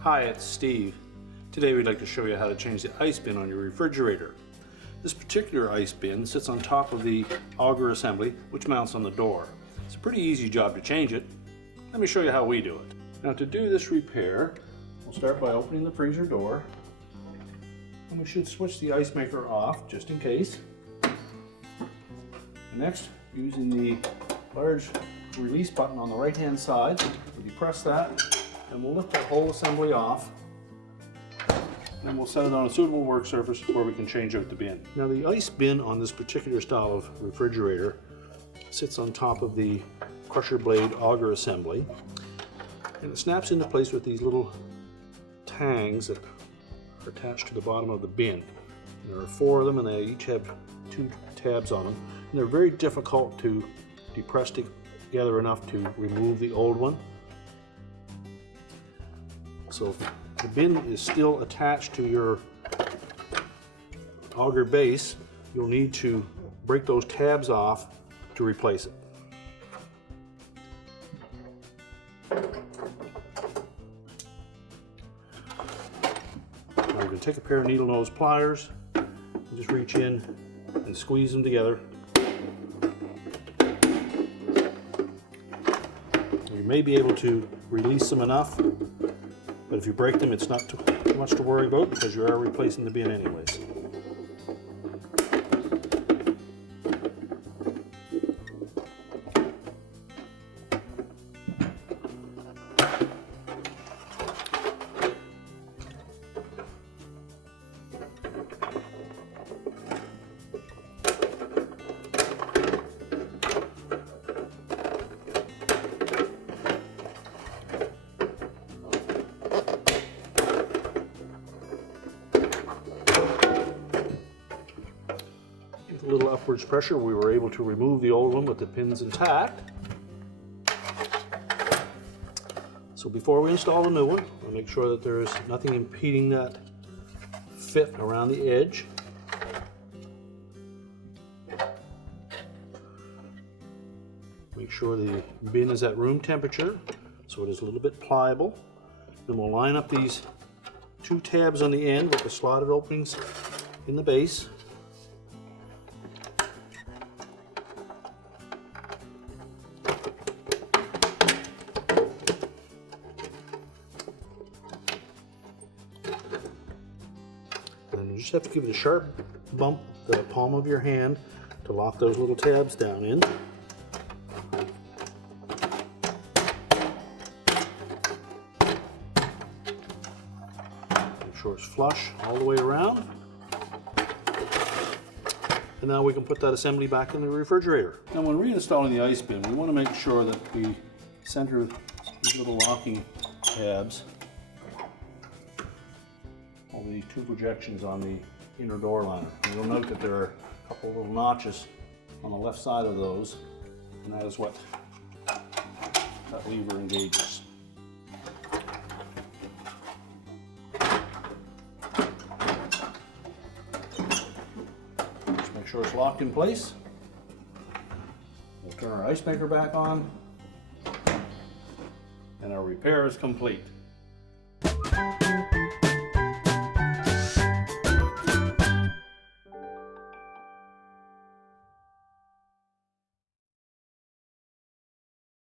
Hi, it's Steve. Today we'd like to show you how to change the ice bin on your refrigerator. This particular ice bin sits on top of the auger assembly, which mounts on the door. It's a pretty easy job to change it. Let me show you how we do it. Now, to do this repair, we'll start by opening the freezer door. And we should switch the ice maker off just in case. Next, using the large release button on the right hand side, we press that and we'll lift that whole assembly off. And we'll set it on a suitable work surface where we can change out the bin. Now, the ice bin on this particular style of refrigerator sits on top of the crusher blade auger assembly, and it snaps into place with these little tangs that are attached to the bottom of the bin. And there are 4 of them, and they each have 2 tabs on them, and they're very difficult to depress together enough to remove the old one. So if the bin is still attached to your auger base, you'll need to break those tabs off to replace it. Now you can take a pair of needle nose pliers and just reach in and squeeze them together. You may be able to release them enough, but if you break them, it's not too much to worry about because you are replacing the bin anyways. With a little upwards pressure, we were able to remove the old one with the pins intact. So before we install a new one, we'll make sure that there is nothing impeding that fit around the edge. Make sure the bin is at room temperature, so it is a little bit pliable. Then we'll line up these 2 tabs on the end with the slotted openings in the base. And you just have to give it a sharp bump with the palm of your hand to lock those little tabs down in. Make sure it's flush all the way around. And now we can put that assembly back in the refrigerator. Now, when reinstalling the ice bin, we want to make sure that we center these little locking tabs, all the 2 projections on the inner door liner. And you'll note that there are a couple little notches on the left side of those, and that is what that lever engages. Just make sure it's locked in place. We'll turn our ice maker back on, and our repair is complete.